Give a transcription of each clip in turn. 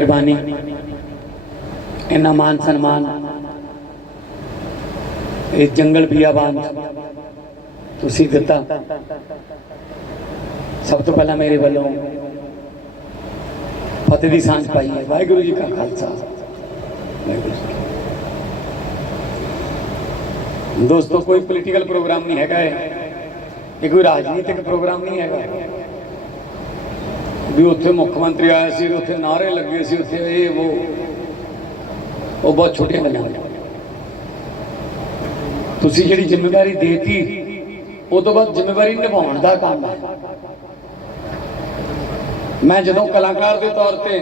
ਮਿਹਰਬਾਨੀ। ਇੰਨਾ ਮਾਨ ਸਨਮਾਨ। ਇਹ ਜੰਗਲ ਬਿਆਬਾਨ ਤੁਸੀਂ ਦਿੱਤਾ। ਸਭ ਤੋਂ ਪਹਿਲਾਂ ਮੇਰੇ ਵੱਲੋਂ ਫਤਿਹ ਦੀ ਸਾਂਝ ਪਾਈ ਹੈ। ਵਾਹਿਗੁਰੂ ਜੀ ਕਾ ਖਾਲਸਾ। ਵਾਹਿਗੁਰੂ ਜੀ ਦੋਸਤੋ, ਕੋਈ ਪੋਲੀਟੀਕਲ ਪ੍ਰੋਗਰਾਮ ਨਹੀਂ ਹੈਗਾ ਇਹ। ਕੋਈ ਰਾਜਨੀਤਿਕ ਪ੍ਰੋਗਰਾਮ ਨਹੀਂ ਹੈਗਾ। ਵੀ ਉੱਥੇ ਮੁੱਖ ਮੰਤਰੀ ਆਇਆ ਸੀ ਉੱਥੇ ਨਾਰੇ ਲੱਗੇ ਸੀ, ਉੱਥੇ ਇਹ ਉਹ ਉਹ ਬਹੁਤ ਛੋਟੀਆਂ ਗੱਲਾਂ ਤੁਸੀਂ ਜਿਹੜੀ ਜ਼ਿੰਮੇਵਾਰੀ ਦੇਤੀ, ਉਹ ਤੋਂ ਬਾਅਦ ਜ਼ਿੰਮੇਵਾਰੀ ਨਿਭਾਉਣ ਦਾ ਕੰਮ ਹੈ। ਮੈਂ ਜਦੋਂ ਕਲਾਕਾਰ ਦੇ ਤੌਰ ਤੇ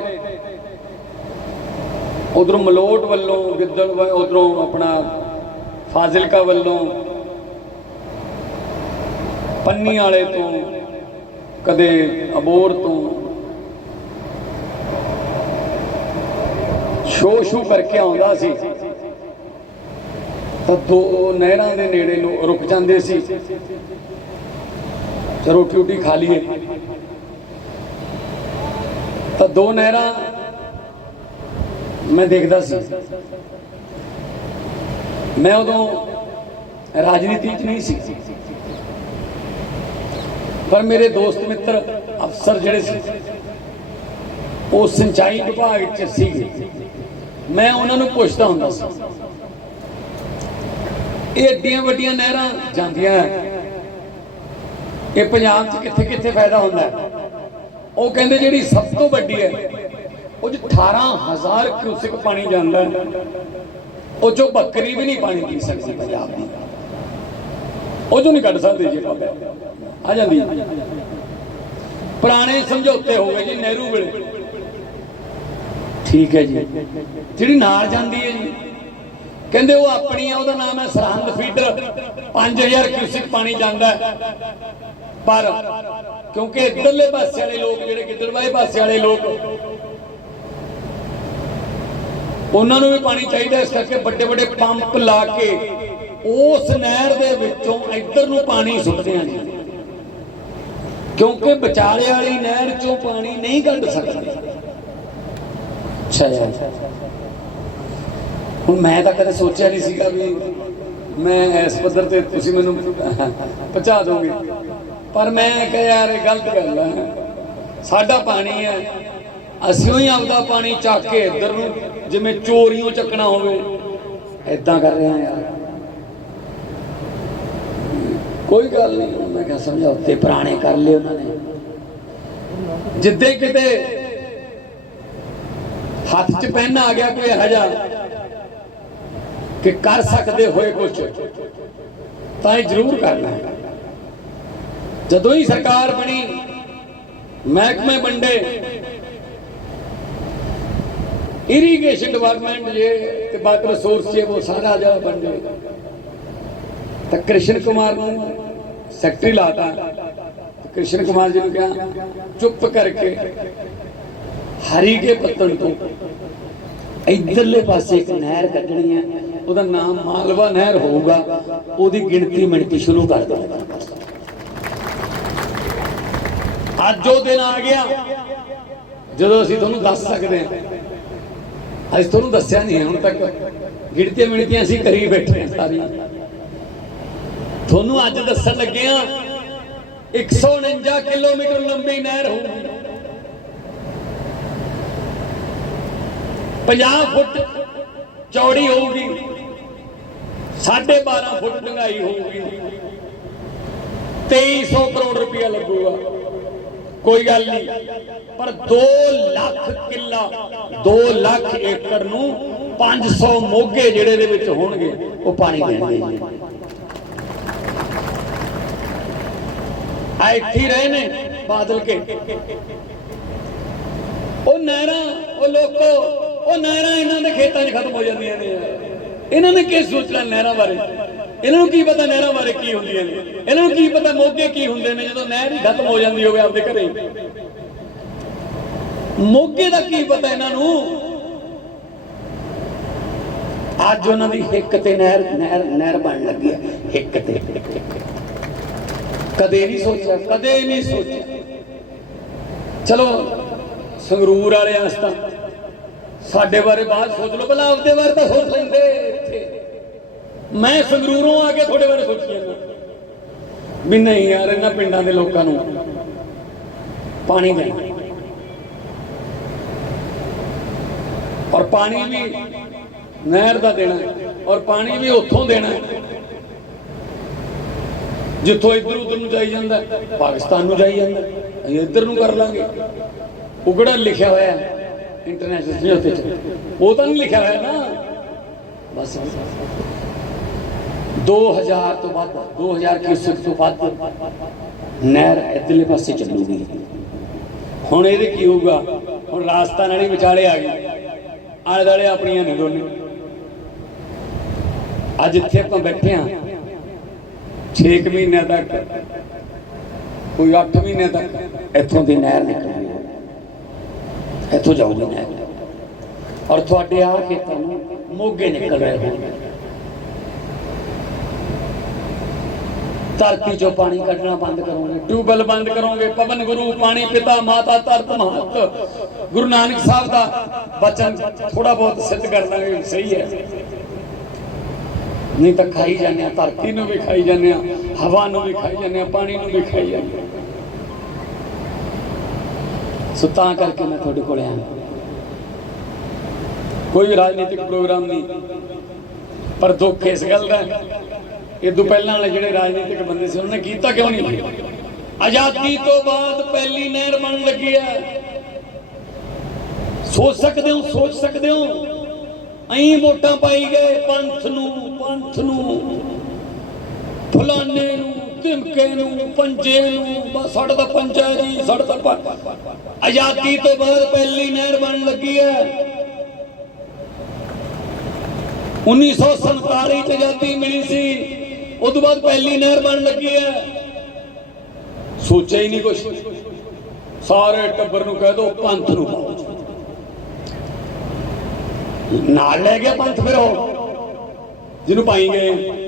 ਉਧਰੋਂ ਮਲੋਟ ਵੱਲੋਂ, ਗਿੱਦੜ ਉਧਰੋਂ ਆਪਣਾ ਫਾਜ਼ਿਲਕਾ ਵੱਲੋਂ ਪੰਨੀ ਵਾਲੇ ਤੋਂ, ਕਦੇ ਅਬੋਰ ਤੋਂ ਸ਼ੋ ਸ਼ੂ ਕਰਕੇ ਆਉਂਦਾ ਸੀ। ਤਾਂ ਦੋ ਨਹਿਰਾਂ ਦੇ ਨੇੜੇ ਨੂੰ ਰੁਕ ਜਾਂਦੇ ਸੀ। ਚਲੋ ਰੋਟੀ ਰੋਟੀ ਖਾ ਲਈਏ। ਤਾਂ ਦੋ ਨਹਿਰਾਂ ਮੈਂ ਦੇਖਦਾ ਸੀ। ਮੈਂ ਉਦੋਂ ਰਾਜਨੀਤੀ 'ਚ ਨਹੀਂ ਸੀ। ਪਰ ਮੇਰੇ ਦੋਸਤ ਮਿੱਤਰ ਅਫਸਰ ਜਿਹੜੇ ਸੀ, ਉਹ ਸਿੰਚਾਈ ਵਿਭਾਗ 'ਚ ਸੀਗੇ। ਮੈਂ ਉਹਨਾਂ ਨੂੰ ਪੁੱਛਦਾ ਹੁੰਦਾ ਸੀ। ਇਹ ਏਡੀਆਂ ਵੱਡੀਆਂ ਨਹਿਰਾਂ ਜਾਂਦੀਆਂ ਇਹ ਪੰਜਾਬ 'ਚ ਕਿੱਥੇ ਕਿੱਥੇ ਫਾਇਦਾ ਹੁੰਦਾ ਉਹ ਕਹਿੰਦੇ ਜਿਹੜੀ ਸਭ ਤੋਂ ਵੱਡੀ ਹੈ, ਉਹ 'ਚ 18000 ਕਿਊਸਿਕ ਪਾਣੀ ਜਾਂਦਾ ਹੈ। ਉਹ ਚੋਂ ਬੱਕਰੀ ਵੀ ਨਹੀਂ ਪਾਣੀ ਪੀ ਸਕਦੀ ਪੰਜਾਬ ਦੀ। ਉਹ ਚੋਂ ਨਹੀਂ ਕੱਢ ਸਕਦੇ ਜੇ ਬਾਬਾ ਆ ਜਾਂਦੀ ਪੁਰਾਣੇ ਸਮਝੌਤੇ ਹੋ ਗਏ ਜੀ ਨਹਿਰੂ ਵੇਲੇ। ਠੀਕ ਹੈ ਜੀ। ਜਿਹੜੀ ਨਾਲ ਜਾਂਦੀ ਹੈ ਜੀ, ਕਹਿੰਦੇ ਉਹ ਆਪਣੀ ਆ ਉਹਦਾ ਨਾਮ ਹੈ ਸਰਹੰਦ ਫੀਡਰ 5000 ਕਿਊਸਿਕ ਪਾਣੀ ਜਾਂਦਾ ਪਰ ਕਿਉਂਕਿ ਇੱਧਰਲੇ ਪਾਸੇ ਵਾਲੇ ਲੋਕ ਜਿਹੜੇ ਗਿੱਦੜਵਾਏ ਪਾਸੇ ਵਾਲੇ ਲੋਕ, ਉਹਨਾਂ ਨੂੰ ਵੀ ਪਾਣੀ ਚਾਹੀਦਾ ਇਸ ਕਰਕੇ ਵੱਡੇ ਵੱਡੇ ਪੰਪ ਲਾ ਕੇ ਉਸ ਨਹਿਰ ਦੇ ਵਿੱਚੋਂ ਇੱਧਰ ਨੂੰ ਪਾਣੀ ਸੁੱਟਦੇ ਆ ਜੀ। ਕਿਉਂਕਿ ਵਿਚਾਲੇ ਵਾਲੀ ਨਹਿਰ ਚੋਂ ਪਾਣੀ ਨਹੀਂ ਕੱਢ ਸਕਦੇ। ਅੱਛਾ ਜੀ। ਹੁਣ ਮੈਂ ਤਾਂ ਕਦੇ ਸੋਚਿਆ ਨਹੀਂ ਸੀਗਾ ਵੀ ਮੈਂ ਇਸ ਪੱਧਰ ਤੇ ਤੁਸੀਂ ਮੈਨੂੰ ਪਹੁੰਚਾ ਦੋਗੇ। ਪਰ ਮੈਂ ਕਿਹਾ ਯਾਰ ਇਹ ਗਲਤ ਗੱਲ ਹੈ ਸਾਡਾ ਪਾਣੀ ਹੈ ਅਸੀਂ ਹੀ ਆਪਦਾ ਪਾਣੀ ਚੱਕ ਕੇ ਇੱਧਰ ਨੂੰ, ਜਿਵੇਂ ਚੋਰੀਆਂ ਚੱਕਣਾ ਹੋਵੇ। ਐਦਾਂ ਕਰ ਰਹੇ ਆ ਯਾਰ। ਕੋਈ ਗੱਲ ਨਹੀਂ। ਮੈਂ ਕਿਹਾ ਸਮਝੌਤੇ ਪੁਰਾਣੇ ਕਰ ਲਏ ਉਹਨਾਂ ਨੇ। ਜਿੱਦੇ ਕਿਤੇ ਹੱਥ 'ਚ ਪੈਨ ਆ ਗਿਆ ਕੋਈ ਇਹੋ ਜਿਹਾ ਕਿ ਕਰ ਸਕਦੇ ਹੋਏ ਕੁਝ ਤਾਂ ਇਹ ਜ਼ਰੂਰ ਕਰਨਾ ਜਦੋਂ ਹੀ ਸਰਕਾਰ ਬਣੀ, ਮਹਿਕਮੇ ਵੰਡੇ ਇਰੀਗੇਸ਼ਨ ਡਿਪਾਰਟਮੈਂਟ ਜੇ ਤੇ ਬਾਕੀ ਰਿਸੋਰਸ ਜੇ, ਉਹ ਸਾਰਾ ਜਿਹੜਾ ਬਣ ਤਾਂ ਕ੍ਰਿਸ਼ਨ ਕੁਮਾਰ ਨੂੰ ਸੈਕਟਰੀ ਲਾਤਾ। ਤੇ ਕ੍ਰਿਸ਼ਨ ਕੁਮਾਰ ਜੀ ਨੂੰ ਕਿਹਾ, ਚੁੱਪ ਕਰਕੇ ਹਰੀ ਕੇ ਪੱਤਣ ਤੋਂ। ਇਧਰਲੇ ਪਾਸੇ ਇੱਕ ਨਹਿਰ ਕੱਢਣੀ ਹੈ, ਉਹਦਾ ਨਾਮ ਮਾਲਵਾ ਨਹਿਰ ਹੋਊਗਾ। ਉਹਦੀ ਗਿਣਤੀ ਮਿਣਤੀ ਸ਼ੁਰੂ ਕਰ ਦੋ ਅੱਜ ਉਹ ਦਿਨ ਆ ਗਿਆ, ਜਦੋਂ ਅਸੀਂ ਤੁਹਾਨੂੰ ਦੱਸ ਸਕਦੇ ਹਾਂ। ਅੱਜ ਤੁਹਾਨੂੰ ਦੱਸਿਆ ਨਹੀਂ ਹੁਣ ਤੱਕ। ਗਿਣਤੀਆਂ ਮਿਣਤੀਆਂ ਅਸੀਂ ਕਰੀ ਬੈਠੇ ਹਾਂ ਸਾਰੀਆਂ ਤੁਹਾਨੂੰ ਅੱਜ ਦੱਸਣ ਲੱਗੇ ਆ 149 ਕਿਲੋਮੀਟਰ ਲੰਬੀ ਨਹਿਰ ਹੋਊਗੀ। 50 ਫੁੱਟ ਚੌੜੀ ਹੋਊਗੀ 12.5 ਫੁੱਟ ਡੂੰਘਾਈ ਹੋਊਗੀ 2300 ਕਰੋੜ ਰੁਪਇਆ ਲੱਗੂਗਾ। ਕੋਈ ਗੱਲ ਨਹੀਂ, ਪਰ 2 ਲੱਖ ਕਿੱਲਾ 2 ਲੱਖ ਏਕੜ ਨੂੰ 500 ਮੋਗੇ ਜਿਹੜੇ ਦੇ ਵਿੱਚ ਹੋਣਗੇ, ਉਹ ਪਾਣੀ ਦੇਣਗੇ ਆ ਇੱਥੇ ਰਹੇ ਨੇ ਬਾਦਲ ਕੇ। ਉਹ ਨਹਿਰਾਂ, ਉਹ ਲੋਕੋ ਉਹ ਨਹਿਰਾਂ ਇਹਨਾਂ ਦੇ ਖੇਤਾਂ 'ਚ ਖਤਮ ਹੋ ਜਾਂਦੀਆਂ ਨੇ। ਇਹਨਾਂ ਨੇ ਕੀ ਸੋਚਣਾ ਨਹਿਰਾਂ ਬਾਰੇ? ਇਹਨਾਂ ਨੂੰ ਕੀ ਪਤਾ ਨਹਿਰਾਂ ਬਾਰੇ ਕੀ ਹੁੰਦੀਆਂ ਨੇ? ਇਹਨਾਂ ਨੂੰ ਕੀ ਪਤਾ ਮੋਗੇ ਕੀ ਹੁੰਦੇ ਨੇ ਜਦੋਂ ਨਹਿਰ ਹੀ ਖਤਮ ਹੋ ਜਾਂਦੀ ਹੋਵੇ ਆਪਦੇ ਘਰੇ? ਮੋਗੇ ਦਾ ਕੀ ਪਤਾ ਇਹਨਾਂ ਨੂੰ? ਅੱਜ ਉਹਨਾਂ ਦੀ ਹਿੱਕ ਤੇ ਨਹਿਰ ਨਹਿਰ ਨਹਿਰ ਬਣ ਲੱਗੀ ਹੈ। ਹਿੱਕ ਤੇ। ਕਦੇ ਨਹੀਂ ਸੋਚਿਆ, ਕਦੇ ਨਹੀਂ ਸੋਚਿਆ। ਚਲੋ ਸੰਗਰੂਰ ਵਾਲਿਆਂ ਵਾਸਤਾ ਸਾਡੇ ਬਾਰੇ ਬਾਅਦ ਸੋਚ ਲਓ, ਭਲਾ ਆਪਦੇ ਬਾਰੇ ਤਾਂ ਸੋਚ ਲੈਂਦੇ ਮੈਂ ਸੰਗਰੂਰੋਂ ਆ ਕੇ ਤੁਹਾਡੇ ਬਾਰੇ ਸੋਚੀ ਜਾਂਦਾ। ਵੀ ਨਹੀਂ ਯਾਰ, ਇਹਨਾਂ ਪਿੰਡਾਂ ਦੇ ਲੋਕਾਂ ਨੂੰ ਪਾਣੀ ਦੇਣਾ ਔਰ ਪਾਣੀ ਵੀ ਨਹਿਰ ਦਾ ਦੇਣਾ ਔਰ ਪਾਣੀ ਵੀ ਉੱਥੋਂ ਦੇਣਾ ਜਿੱਥੋਂ ਇੱਧਰ ਉੱਧਰ ਨੂੰ ਜਾਈ ਜਾਂਦਾ, ਪਾਕਿਸਤਾਨ ਨੂੰ ਜਾਈ ਜਾਂਦਾ, ਅਸੀਂ ਇੱਧਰ ਨੂੰ ਕਰ ਲਾਂਗੇ। ਉਹ ਲਿਖਿਆ ਹੋਇਆ ਇੰਟਰਨੈਸ਼ਨਲ ਸਮਝੌਤੇ 'ਚ। ਉਹ ਤਾਂ ਨਹੀਂ ਲਿਖਿਆ ਹੋਇਆ ਨਾ। ਬਸ। 2000 ਤੋਂ ਵੱਧ 2000 ਕਿਊਸੈਕ ਤੋਂ ਵੱਧ ਨਹਿਰ ਇੱਧਰਲੇ ਪਾਸੇ ਚੱਲੂਗੀ। ਹੁਣ ਇਹਦੇ ਕੀ ਹੋਊਗਾ? ਹੁਣ ਰਾਜਸਥਾਨ ਵਾਲੀ ਵਿਚਾਲੇ ਆ ਗਈ। ਆਲੇ ਦਾਲੇ ਆਪਣੀਆਂ ਨੇ ਦੋਨੇ। ਅੱਜ ਇੱਥੇ ਆਪਾਂ ਬੈਠੇ ਆ 6 ਮਹੀਨਿਆਂ ਤੱਕ, ਕੋਈ 8 ਮਹੀਨਿਆਂ ਤੱਕ ਇੱਥੋਂ ਦੀ ਨਹਿਰ ਨਿਕਲੂਗੀ ਇੱਥੋਂ ਜਾਊਗੀ ਨਹਿਰ ਔਰ ਤੁਹਾਡੇ ਆ ਖੇਤਾਂ ਨੂੰ ਮੋਗੇ ਨਿਕਲ ਰਹੇ ਹੋਣਗੇ ਧਰਤੀ ਚੋਂ ਪਾਣੀ ਕੱਢਣਾ ਬੰਦ ਕਰੋਗੇ। ਟਿਊਬਵੈਲ ਬੰਦ ਕਰੋਗੇ। ਪਵਨ ਗੁਰੂ, ਪਾਣੀ ਪਿਤਾ, ਮਾਤਾ, ਧਰਤ, ਮਹਤ। ਗੁਰੂ ਨਾਨਕ ਸਾਹਿਬ ਦਾ ਬਚਨ ਥੋੜਾ ਬਹੁਤ ਸਿੱਧ ਕਰ ਲਾਂਗੇ ਸਹੀ ਹੈ। ਨਹੀਂ ਤਾਂ ਖਾਈ ਜਾਂਦੇ ਆ ਧਰਤੀ ਨੂੰ ਵੀ ਖਾਈ ਜਾਂਦੇ ਆ ਹਵਾ ਨੂੰ ਵੀ ਖਾਈ ਜਾਂਦੇ ਆ ਪਾਣੀ ਨੂੰ ਵੀ ਖਾਈ ਜਾਂਦੇ ਆ ਸੋ ਤਾਂ ਕਰਕੇ ਮੈਂ ਤੁਹਾਡੇ ਕੋਲ ਆਇਆ। ਕੋਈ ਰਾਜਨੀਤਿਕ ਪ੍ਰੋਗਰਾਮ ਨਹੀਂ। ਪਰ ਦੁੱਖ ਇਸ ਗੱਲ ਦਾ ਇਹ ਤੋਂ ਪਹਿਲਾਂ ਵਾਲੇ ਜਿਹੜੇ ਰਾਜਨੀਤਿਕ ਬੰਦੇ ਸੀ, ਉਹਨਾਂ ਨੇ ਕੀਤਾ ਕਿਉਂ ਨਹੀਂ? ਆਜ਼ਾਦੀ ਤੋਂ ਬਾਅਦ ਪਹਿਲੀ ਨਹਿਰ ਬਣਨ ਲੱਗੀ ਹੈ। ਸੋਚ ਸਕਦੇ ਹੋ, ਸੋਚ ਸਕਦੇ ਹੋ? ਅਹੀਂ ਵੋਟਾਂ ਪਾਈ ਗਏ ਪੰਥ ਨੂੰ ਪੰਥ ਨੂੰ। ਫਲਾਣੇ ਨੂੰ ਧਿਮਕੇ ਨੂੰ, ਪੰਜੇ ਨੂੰ, ਬਸ ਸਾਡਾ ਤਾਂ ਪੰਜਾ ਜੀ ਸਾਡਾ ਤਾਂ ਆਜ਼ਾਦੀ ਤੋਂ ਬਾਅਦ ਪਹਿਲੀ ਨਹਿਰ ਬਣ ਲੱਗੀ ਹੈ। 1947 ਚ ਆਜ਼ਾਦੀ ਮਿਲੀ ਸੀ। ਉਸ ਤੋਂ ਬਾਅਦ ਪਹਿਲੀ ਨਹਿਰ ਬਣਨ ਲੱਗੀ ਹੈ। ਸੋਚਿਆ ਹੀ ਨਹੀਂ ਕੁਛ। ਸਾਰੇ ਟੱਬਰ ਨੂੰ ਕਹਿ ਦੋ, ਪੰਥ ਨੂੰ ਨਾਲ ਲੈ ਗਿਆ ਪੰਥ ਫਿਰ ਉਹ। ਜਿਹਨੂੰ ਪਾਈ ਗਏ।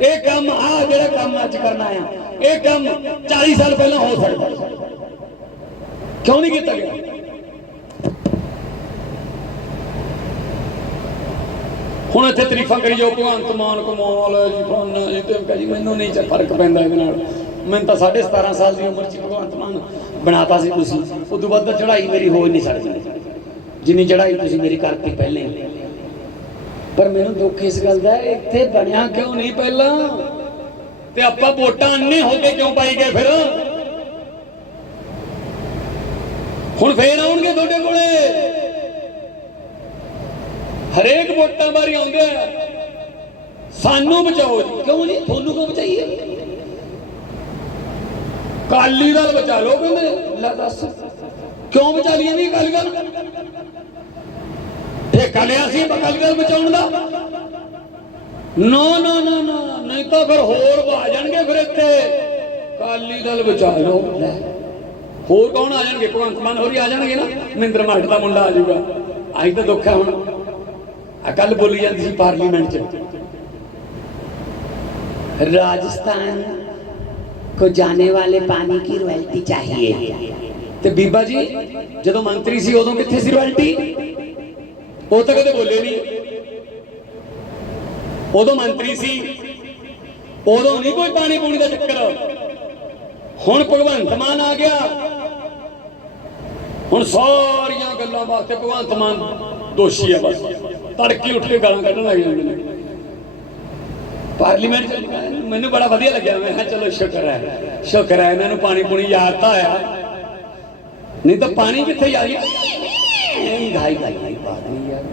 ਇਹ ਕੰਮ ਆ ਜਿਹੜਾ ਕੰਮ ਅੱਜ ਕਰਨਾ ਆ। ਇਹ ਕੰਮ 40 ਸਾਲ ਪਹਿਲਾਂ ਹੋ ਸਕਦਾ। ਕਿਉਂ ਨਹੀਂ ਕੀਤਾ ਗਿਆ? ਹੁਣ ਇੱਥੇ ਤਾਰੀਫਾਂ ਕਰੀ ਜਾਓ, ਭਗਵੰਤ ਮਾਨ ਕਮਾਲ ਜੀ ਫਲਾਨਾ ਜੀ ਤੇ ਕਹੀ ਮੈਨੂੰ ਨਹੀਂ ਫ਼ਰਕ ਪੈਂਦਾ ਇਹਦੇ ਨਾਲ। ਮੈਨੂੰ ਤਾਂ 17.5 ਸਾਲ ਦੀ ਉਮਰ 'ਚ ਭਗਵੰਤ ਮਾਨ ਬਣਾਤਾ ਸੀ ਤੁਸੀਂ। ਉਸ ਤੋਂ ਬਾਅਦ ਚੜਾਈ ਮੇਰੀ ਹੋ ਹੀ ਨਹੀਂ ਸਕਦੀ। ਜਿੰਨੀ ਚੜਾਈ ਤੁਸੀਂ ਮੇਰੀ ਕਰਤੀ ਪਹਿਲੇ ਪਰ ਮੈਨੂੰ ਦੁੱਖ ਇਸ ਗੱਲ ਦਾ, ਇੱਥੇ ਬਣਿਆ ਕਿਉਂ ਨਹੀਂ ਪਹਿਲਾਂ? ਤੇ ਆਪਾਂ ਵੋਟਾਂ ਅੰਨੇ ਹੋ ਕੇ ਕਿਉਂ ਪਾਈ ਗਏ ਫਿਰ? ਹੁਣ ਫੇਰ ਆਉਣਗੇ ਤੁਹਾਡੇ ਕੋਲੇ। ਹਰੇਕ ਵੋਟਾਂ ਬਾਰੇ ਆਉਂਦੇ ਆ। ਸਾਨੂੰ ਬਚਾਓ ਜੀ। ਕਿਉਂ ਜੀ? ਤੁਹਾਨੂੰ ਕਿਉਂ ਬਚਾਈਏ? ਕਾਲੀ ਦਲ ਬਚਾ ਲੋ ਕਹਿੰਦੇ। ਲੈ ਦੱਸ। ਕਿਉਂ ਬਚਾ ਲਈਏ ਵੀ ਕਾਲੀ ਦਲ? ਠੇਕਾ ਲਿਆ ਸੀ ਅਕਾਲੀ ਦਲ ਬਚਾਉਣ ਦਾ ਨੋ ਨੋ ਨੋ ਨੋ ਨਹੀਂ ਤਾਂ ਫਿਰ ਹੋਰ ਆ ਜਾਣਗੇ ਫਿਰ ਇੱਥੇ ਕਾਲੀ ਦਲ ਬਚਾ ਲਓ ਲੈ ਹੋਰ ਕੌਣ ਆ ਜਾਣਗੇ ਭਗਵੰਤ ਮਾਨ ਹੋਰੀ ਆ ਜਾਣਗੇ ਨਾ ਮਹਿੰਦਰ ਮਾਰਟ ਦਾ ਮੁੰਡਾ ਆ ਜਾਊਗਾ ਆਹੀ ਤਾਂ ਦੁੱਖ ਹੈ ਹੁਣ ਆ ਕੱਲ ਬੋਲੀ ਜਾਂਦੀ ਸੀ ਪਾਰਲੀਮੈਂਟ 'ਚ राजस्थान को जाने वाले पानी की रॉयल्टी चाहिए ਤੇ ਬੀਬਾ ਜੀ ਜਦੋਂ ਮੰਤਰੀ ਸੀ ਉਦੋਂ ਕਿੱਥੇ ਸੀ ਰਾਇਲਟੀ ਉਹ ਤਾਂ ਕਦੇ ਬੋਲੇ ਨਹੀਂ ਉਦੋਂ ਮੰਤਰੀ ਸੀ। ਉਦੋਂ ਨਹੀਂ ਕੋਈ ਪਾਣੀ ਪੂਣੀ ਦਾ ਚੱਕਰ। ਹੁਣ ਭਗਵੰਤ ਮਾਨ ਆ ਗਿਆ। ਹੁਣ ਸਾਰੀਆਂ ਗੱਲਾਂ ਵਾਸਤੇ ਭਗਵੰਤ ਮਾਨ ਦੋਸ਼ੀ ਹੈ ਬਸ। ਤੜਕੀ ਉੱਠ ਕੇ ਗਾਲਾਂ ਕੱਢਣ ਲੱਗ ਜਾਂਦੇ ਨੇ। ਪਾਰਲੀਮੈਂਟ ਮੈਨੂੰ ਬੜਾ ਵਧੀਆ ਲੱਗਿਆ। ਮੈਂ ਕਿਹਾ ਚਲੋ ਸ਼ੁਕਰ ਹੈ। ਸ਼ੁਕਰ ਹੈ ਇਹਨਾਂ ਨੂੰ ਪਾਣੀ ਪੂਣੀ ਯਾਦ ਤਾਂ ਆਇਆ। ਨਹੀਂ ਤਾਂ ਪਾਣੀ ਕਿੱਥੇ ਜਾ ਰਿਹਾ ਇਹ ਗਾਈ ਗਾਈ ਪਾਣੀ ਯਾਰ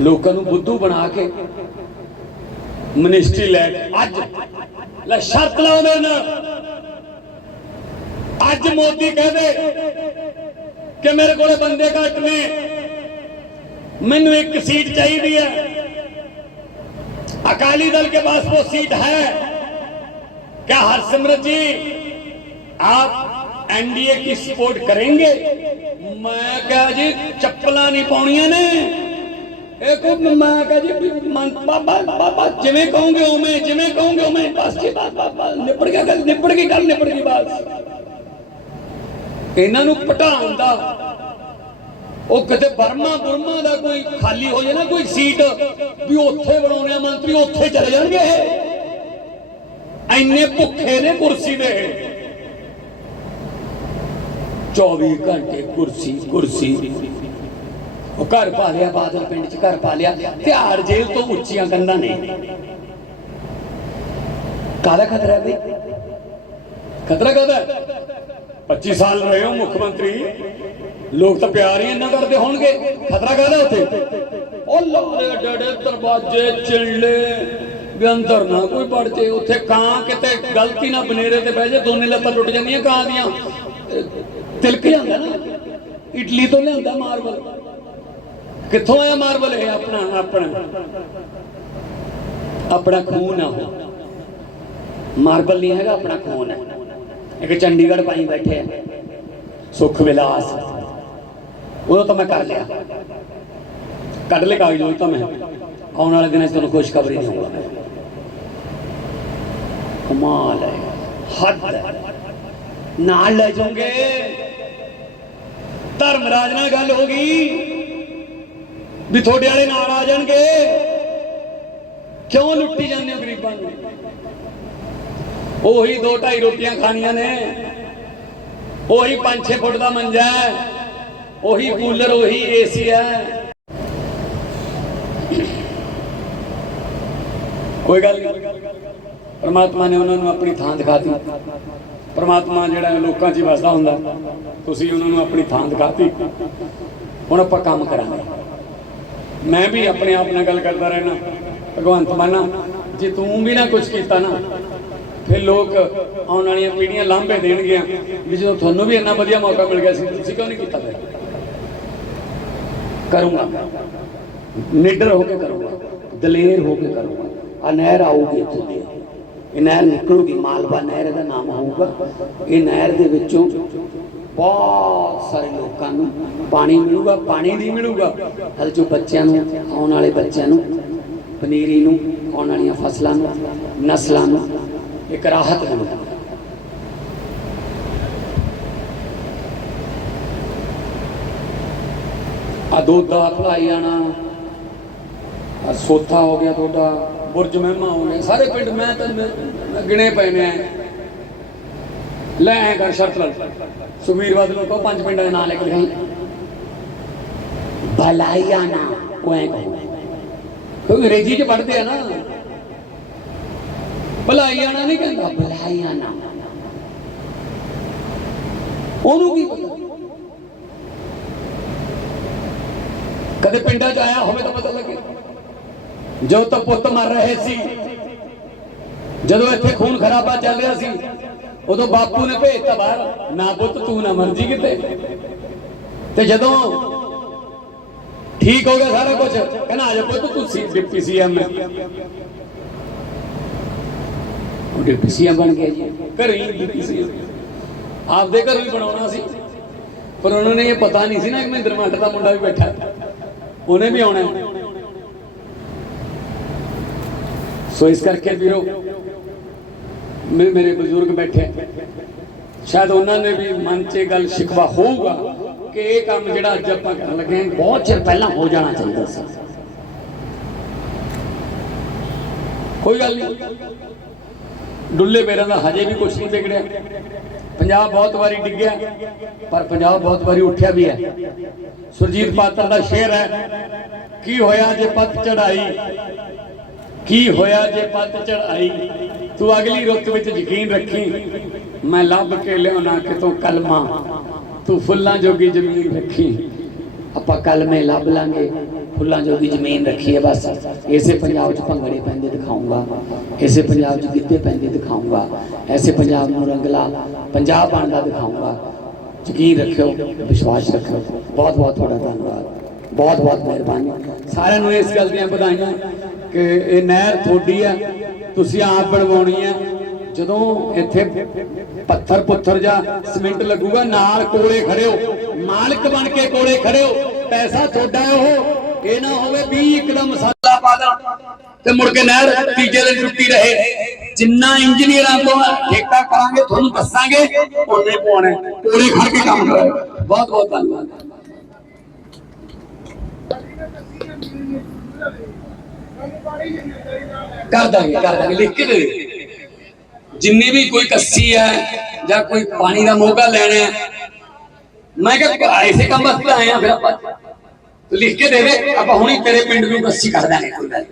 ਲੋਕਾਂ ਨੂੰ ਬੁੱਧੂ ਬਣਾ ਕੇ ਮਿਨਿਸਟਰੀ ਲੈ ਕੇ ਅੱਜ ਲੈ ਸ਼ਰਤ ਲਾਓ ਮੇਰੇ ਨਾਲ ਅੱਜ ਮੋਦੀ ਕਹਦੇ ਕਿ ਮੇਰੇ ਕੋਲੇ ਬੰਦੇ ਘੱਟ ਨੇ ਮੈਨੂੰ ਇੱਕ ਸੀਟ ਚਾਹੀਦੀ ਹੈ अकाली दल के पास वो सीट है क्या हरसिमरत जी आप एनडीए की सपोर्ट करेंगे मैं क्या जी ਚੱਪਲਾਂ ਨਹੀਂ ਪਾਉਣੀਆਂ ਨੇ ਇਹ ਕੋ ਮੈਂ ਕਹਾਂ ਜੀ ਮਨ ਬਾਬਾ ਬਾਬਾ, ਜਿਵੇਂ ਕਹੋਗੇ ਉਵੇਂ, ਜਿਵੇਂ ਕਹੋਗੇ ਉਵੇਂ, ਬਸ ਜੀ ਨਿਪੜ ਗਿਆ ਗੱਲ, ਨਿਪੜ ਗਈ ਗੱਲ, ਨਿਪੜ ਗਈ ਬਸ। ਇਹਨਾਂ ਨੂੰ ਪਟਾਉਣ ਦਾ, ਉਹ ਕਿਤੇ ਬਰਮਾ ਬੁਰਮਾ ਦਾ ਕੋਈ ਖਾਲੀ ਹੋ ਜਾਏ ਨਾ, ਕੋਈ ਸੀਟ, ਵੀ ਉੱਥੇ ਬਣਾਉਣੇ ਮੰਤਰੀ, ਉੱਥੇ ਚਲੇ ਜਾਣਗੇ ਇਹ। ਐਨੇ ਭੁੱਖੇ ਨੇ ਕੁਰਸੀ ਦੇ 24 ਘੰਟੇ ਕੁਰਸੀ ਕੁਰਸੀ। ਉਹ ਘਰ ਪਾ ਲਿਆ, ਬਾਦਲ ਪਿੰਡ ਚ ਘਰ ਪਾ ਲਿਆ। ਤਿਹਾੜ ਜੇਲ੍ਹ ਤੋਂ ਉੱਚੀਆਂ ਕੰਧਾਂ ਨੇ। ਕਾਹਦਾ ਖਤਰਾ ਹੈ ਬਈ? ਖਤਰਾ ਕਾਹਦਾ? 25 ਸਾਲ ਰਹੇ ਹੋ ਮੁੱਖ ਮੰਤਰੀ। ਲੋਕ ਤਾਂ ਪਿਆਰ ਹੀ ਇੰਨਾ ਕਰਦੇ ਹੋਣਗੇ। ਖਤਰਾ ਕਾਹਦਾ ਉੱਥੇ? ਉਹ ਲੋਰੇ ਡੜੇ ਦਰਵਾਜ਼ੇ, ਚਿੰਲੇ। ਵੀ ਅੰਦਰ ਨਾ ਕੋਈ ਵੜ ਜੇ। ਉੱਥੇ ਕਾਂ ਕਿਤੇ ਗਲਤੀ ਨਾਲ ਬਨੇਰੇ ਤੇ ਬਹਿ ਜੇ। ਦੋਨੇ ਲੱਤਾਂ ਟੁੱਟ ਜਾਂਦੀਆਂ ਕਾਂ ਦੀਆਂ। ਤਿਲਕ ਜਾਂਦਾ ਨਾ। ਇਟਲੀ ਤੋਂ ਲਿਆਂਦਾ ਮਾਰਬਲ। ਕਿੱਥੋਂ ਆਇਆ ਮਾਰਬਲ ਇਹ ਆਪਣਾ ਆਪਣਾ ਆਪਣਾ ਖੂਨ ਆ ਉਹ ਮਾਰਬਲ ਨਹੀਂ ਹੈਗਾ ਆਪਣਾ ਖੂਨ ਹੈ ਇੱਕ ਚੰਡੀਗੜ੍ਹ ਪਾਈ ਬੈਠੇ ਆ ਸੁਖ ਵਿਲਾਸ ਉਹ ਤਾਂ ਮੈਂ ਕਰ ਲਿਆ ਕੱਢ ਲੈ ਕਾਗਜ਼ ਉਹ ਤਾਂ ਮੈਂ ਆਉਣ ਵਾਲੇ ਦਿਨਾਂ 'ਚ ਤੁਹਾਨੂੰ ਖੁਸ਼ਖਬਰੀ ਦੇਵਾਂਗਾ ਮੈਂ ਕਮਾਲ ਹੈ ਹੱਦ ਹੈ ਨਾਲ ਲੈ ਜਾਓਗੇ ਧਰਮਰਾਜ ਨਾਲ ਗੱਲ ਹੋ ਗਈ ਵੀ ਤੁਹਾਡੇ ਵਾਲੇ ਨਾਲ ਆ ਜਾਣਗੇ। ਕਿਉਂ ਲੁੱਟੀ ਜਾਂਦੇ ਹੋ ਗਰੀਬਾਂ ਨੂੰ? ਉਹੀ ਦੋ ਢਾਈ ਰੋਟੀਆਂ ਖਾਣੀਆਂ ਨੇ। ਉਹੀ 5-6 ਫੁੱਟ ਦਾ ਮੰਜਾ ਹੈ। ਉਹੀ ਕੂਲਰ, ਉਹੀ ਏਸੀ ਹੈ। ਕੋਈ ਗੱਲ ਨਹੀਂ। ਪਰਮਾਤਮਾ ਨੇ ਉਹਨਾਂ ਨੂੰ ਆਪਣੀ ਥਾਂ ਦਿਖਾਤੀ। ਪਰਮਾਤਮਾ ਜਿਹੜਾ ਲੋਕਾਂ 'ਚ ਵਸਦਾ ਹੁੰਦਾ। ਤੁਸੀਂ ਉਹਨਾਂ ਨੂੰ ਆਪਣੀ ਥਾਂ ਦਿਖਾਤੀ। ਹੁਣ ਆਪਾਂ ਕੰਮ ਕਰਾਂਗੇ। ਮੈਂ ਵੀ ਆਪਣੇ ਆਪ ਨਾਲ ਗੱਲ ਕਰਦਾ ਰਹਿਣਾ। ਭਗਵੰਤ ਮਾਨਾ, ਜੇ ਤੂੰ ਵੀ ਨਾ ਕੁਝ ਕੀਤਾ ਨਾ, ਫਿਰ ਲੋਕ ਆਉਣ ਵਾਲੀਆਂ ਪੀੜ੍ਹੀਆਂ ਲਾਂਭੇ ਦੇਣਗੀਆਂ ਵੀ ਜਦੋਂ ਤੁਹਾਨੂੰ ਵੀ ਇੰਨਾ ਵਧੀਆ ਮੌਕਾ ਮਿਲ ਗਿਆ ਸੀ, ਤੁਸੀਂ ਕਿਉਂ ਨਹੀਂ ਕੀਤਾ ਫਿਰ? ਕਰੂੰਗਾ। ਨਿਡਰ ਹੋ ਕੇ ਕਰੂੰਗਾ। ਦਲੇਰ ਹੋ ਕੇ ਕਰੂੰਗਾ। ਆ ਨਹਿਰ ਆਊਗੀ ਇੱਥੇ ਦੀ। ਇਹ ਨਹਿਰ ਨਿਕਲੂਗੀ। ਮਾਲਵਾ ਨਹਿਰ ਦਾ ਨਾਮ ਹੋਊਗਾ। ਇਹ ਨਹਿਰ ਦੇ ਵਿੱਚੋਂ ਬਹੁਤ ਸਾਰੇ ਲੋਕਾਂ ਨੂੰ ਪਾਣੀ ਮਿਲੂਗਾ, ਪਾਣੀ ਨਹੀਂ ਮਿਲੂਗਾ। ਹਲ ਜੋ ਬੱਚਿਆਂ ਨੂੰ ਆਉਣ ਵਾਲੇ ਬੱਚਿਆਂ ਨੂੰ, ਪਨੀਰੀ ਨੂੰ, ਆਉਣ ਵਾਲੀਆਂ ਫਸਲਾਂ ਨੂੰ, ਨਸਲਾਂ ਨੂੰ ਇੱਕ ਰਾਹਤ ਮਿਲੂਗੀ ਆ ਦੁੱਧ ਦਾ ਭਲਾਈ ਆਣਾ, ਆ ਸੋਥਾ ਹੋ ਗਿਆ ਤੁਹਾਡਾ, ਬੁਰਜ ਮਹਿਮਾ ਹੋ ਗਿਆ ਸਾਰੇ ਪਿੰਡ ਮੈਂ ਤਾਂ ਮੈਂ ਗਿਣੇ ਪਏ ਨੇ। ਲੈ ਐਂ ਕਰ ਸ਼ਰਤ ਨਾਲ। ਸੁਖਬੀਰ ਬਾਦਲ ਨੂੰ ਕਹੋ, ਪੰਜ ਪਿੰਡਾਂ ਦੇ ਨਾਂ ਲਿਖ ਲਿਖਾਈ ਭਲਾਈਆਣਾ ਉਹ ਐਂ ਕਹੋ। ਕਿਉਂਕਿ ਅੰਗਰੇਜ਼ੀ ਚ ਪੜ੍ਹਦੇ ਆ ਨਾ। ਭਲਾਈਆਣਾ ਨਹੀਂ ਕਹਿੰਦਾ। ਭਲਾਈਆਣਾ ਉਹਨੂੰ ਕੀ ਪਤਾ? ਕਦੇ ਪਿੰਡਾਂ 'ਚ ਆਇਆ ਹੋਵੇ ਤਾਂ ਪਤਾ ਲੱਗੇ। ਜੋ ਤਾਂ ਪੁੱਤ ਮਰ ਰਹੇ ਸੀ, ਜਦੋਂ ਇੱਥੇ ਖੂਨ ਖਰਾਬਾ ਚੱਲ ਰਿਹਾ ਸੀ ਉਦੋਂ ਬਾਪੂ ਨੇ ਭੇਜਤਾ ਬਾਹਰ, ਨਾ ਪੁੱਤ, ਤੂੰ ਨਾ ਮਰਜ਼ੀ ਕਿਤੇ। ਤੇ ਜਦੋਂ ਠੀਕ ਹੋ ਗਿਆ ਸਾਰਾ ਕੁਝ ਕਹਿੰਦਾ, ਆ ਜਾ ਪੁੱਤ, ਤੂੰ ਸੀ, ਡਿਪਟੀ ਸੀਐਮ ਉਹ ਡਿਪਟੀ ਸੀਐਮ ਬਣ ਗਿਆ ਜੀ। ਘਰੇ ਹੀ ਡਿਪਟੀ ਸੀਐਮ ਆਪਦੇ ਘਰ ਵੀ ਬਣਾਉਣਾ ਸੀ। ਪਰ ਉਹਨਾਂ ਨੇ ਇਹ ਪਤਾ ਨਹੀਂ ਸੀ ਨਾ ਕਿ ਮਹਿੰਦਰ ਮੰਡ ਦਾ ਮੁੰਡਾ ਵੀ ਬੈਠਾ। ਉਹਨੇ ਵੀ ਆਉਣਾ। ਸੋ ਇਸ ਕਰਕੇ ਵੀਰੋ ਮੇਰੇ ਬਜ਼ੁਰਗ ਬੈਠੇ। ਸ਼ਾਇਦ ਉਹਨਾਂ ਨੇ ਵੀ ਮਨ 'ਚ ਇਹ ਗੱਲ ਸ਼ਿਕਵਾ ਹੋਊਗਾ ਕਿ ਇਹ ਕੰਮ ਜਿਹੜਾ ਅੱਜ ਆਪਾਂ ਕਰਨ ਲੱਗੇ ਹਾਂ, ਬਹੁਤ ਚਿਰ ਪਹਿਲਾਂ ਹੋ ਜਾਣਾ ਚਾਹੀਦਾ ਸੀ। ਕੋਈ ਗੱਲ ਨਹੀਂ। ਡੁੱਲੇ ਬੇਰਾਂ ਦਾ ਹਜੇ ਵੀ ਕੁਝ ਨਹੀਂ ਵਿਗੜਿਆ। ਪੰਜਾਬ ਬਹੁਤ ਵਾਰੀ ਡਿੱਗਿਆ, ਪਰ ਪੰਜਾਬ ਬਹੁਤ ਵਾਰੀ ਉੱਠਿਆ ਵੀ ਹੈ। ਸੁਰਜੀਤ ਪਾਤਰ ਦਾ ਸ਼ੇਰ ਹੈ, ਕੀ ਹੋਇਆ ਜੇ ਪੱਤ ਚੜਾਈ ਕੀ ਹੋਇਆ ਜੇ ਪੱਤ ਚੜਾਈ ਤੂੰ ਅਗਲੀ ਰੁੱਤ ਵਿੱਚ ਯਕੀਨ ਰੱਖੀ। ਮੈਂ ਲੱਭ ਕੇ ਲਿਆਉਣਾ ਕਿਤੋਂ ਕਲਮਾ। ਤੂੰ ਫੁੱਲਾਂ ਜੋਗੀ ਜ਼ਮੀਨ ਰੱਖੀ। ਆਪਾਂ ਕਲਮੇ ਲੱਭ ਲਾਂਗੇ। ਫੁੱਲਾਂ ਜੋਗੀ ਜ਼ਮੀਨ ਰੱਖੀ ਹੈ ਬਸ। ਇਸੇ ਪੰਜਾਬ 'ਚ ਭੰਗੜੇ ਪੈਂਦੇ ਦਿਖਾਉਂਗਾ ਇਸੇ ਪੰਜਾਬ 'ਚ ਗਿੱਧੇ ਪੈਂਦੇ ਦਿਖਾਉਂਗਾ ਐਸੇ ਪੰਜਾਬ ਨੂੰ ਰੰਗਲਾ ਪੰਜਾਬ ਬਣਦਾ ਦਿਖਾਊਂਗਾ। ਯਕੀਨ ਰੱਖਿਓ, ਵਿਸ਼ਵਾਸ ਰੱਖਿਓ। ਬਹੁਤ ਬਹੁਤ ਤੁਹਾਡਾ ਧੰਨਵਾਦ। ਬਹੁਤ ਬਹੁਤ ਮਿਹਰਬਾਨੀ। ਸਾਰਿਆਂ ਨੂੰ ਇਸ ਗੱਲ ਦੀਆਂ ਵਧਾਈਆਂ। ਕਿ ਇਹ ਨਹਿਰ ਤੁਹਾਡੀ ਆ, ਤੁਸੀਂ ਆਪ ਬਣਵਾਉਣੀ ਆ। ਜਦੋਂ ਇੱਥੇ ਪੱਥਰ ਪੁੱਥਰ ਜਾਂ ਸਿਮੈਂਟ ਲੱਗੂਗਾ, ਨਾਲ ਕੋਲੇ ਖੜਿਓ। ਮਾਲਕ ਬਣ ਕੇ ਕੋਲੇ ਖੜਿਓ। ਪੈਸਾ ਤੁਹਾਡਾ ਉਹ। ਇਹ ਨਾ ਹੋਵੇ ਵੀ ਇੱਕਦਮ ਮਸਾਲਾ ਪਾ ਦੇਣਾ ਤੇ ਮੁੜ ਕੇ ਨਹਿਰ ਤੀਜੇ ਦਿਨ ਟੁੱਟੀ ਰਹੇ। ਜਿੰਨਾ ਇੰਜੀਨੀਅਰਾਂ ਤੋਂ ਠੇਕਾ ਕਰਾਂਗੇ, ਤੁਹਾਨੂੰ ਦੱਸਾਂਗੇ, ਉਹਨੇ ਪਾਉਣਾ ਕੋਲੇ ਖੜ ਕੇ ਕੰਮ ਕਰਾਓ ਬਹੁਤ ਬਹੁਤ ਧੰਨਵਾਦ। ਕਰ ਦਾਂਗੇ ਕਰ ਦਾਂਗੇ, ਲਿਖ ਕੇ ਦੇ ਜਿੰਨੀ ਵੀ ਕੋਈ ਕੱਸੀ ਹੈ ਜਾਂ ਕੋਈ ਪਾਣੀ ਦਾ ਮੋਗਾ ਲੈਣਾ ਹੈ, ਮੈਂ ਕਿਹਾ ਐਸੇ ਕੰਮ ਵਾਸਤੇ ਆਏ ਆ, ਫਿਰ ਆਪਾਂ ਲਿਖ ਕੇ ਦੇਵੇ ਆਪਾਂ ਹੁਣੀ ਤੇਰੇ ਪਿੰਡ ਨੂੰ ਕੱਸੀ ਕਰ ਦਾਂਗੇ। ਕੋਈ ਗੱਲ